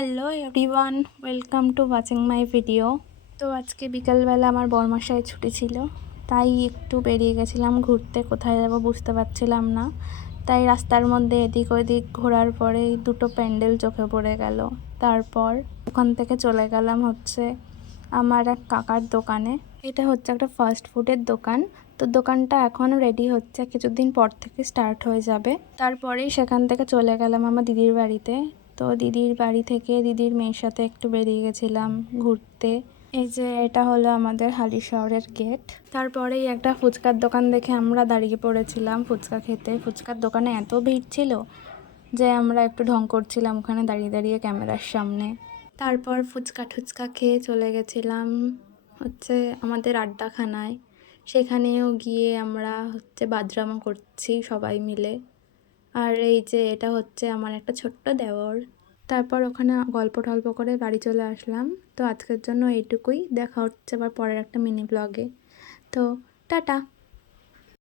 Hello everyone, welcome to watching my video. তো আজকে বিকালবেলা আমার বরমশাই ছুটি ছিল, তাই একটু বেরিয়ে গেছিলাম ঘুরতে। কোথায় যাব বুঝতে পারছিলাম না, তাই রাস্তার মধ্যে এদিক ওদিক ঘোরার পরেই দুটো প্যান্ডেল চোখে পড়ে গেল। তারপর ওখান থেকে চলে গেলাম আমার এক কাকার দোকানে। এটা হচ্ছে একটা ফাস্ট ফুডের দোকান। তো দোকানটা এখন রেডি হচ্ছে, কিছুদিন পর থেকে স্টার্ট হয়ে যাবে। তারপরেই সেখান থেকে চলে গেলাম আমার দিদির বাড়িতে। তো দিদির বাড়ি থেকে দিদির মেয়ের সাথে একটু বেরিয়ে গেছিলাম ঘুরতে। এই যে এটা হলো আমাদের হালিশহরের গেট। তারপরেই একটা ফুচকার দোকান দেখে আমরা দাঁড়িয়ে পড়েছিলাম ফুচকা খেতে। ফুচকার দোকানে এত ভিড় ছিল যে আমরা একটু ঢং করছিলাম ওখানে দাঁড়িয়ে দাঁড়িয়ে ক্যামেরার সামনে। তারপর ফুচকা টুচকা খেয়ে চলে গেছিলাম আমাদের আড্ডাখানায়। সেখানেও গিয়ে আমরা বাদরামো করছি সবাই মিলে। আর এই যে এটা আমার একটা ছোট্ট দেওর। তারপর ওখানে গল্প টল্প করে বাড়ি চলে আসলাম। তো আজকের জন্য এইটুকুই, দেখা হচ্ছে আবার পরের একটা মিনি ব্লগে। তো টাটা।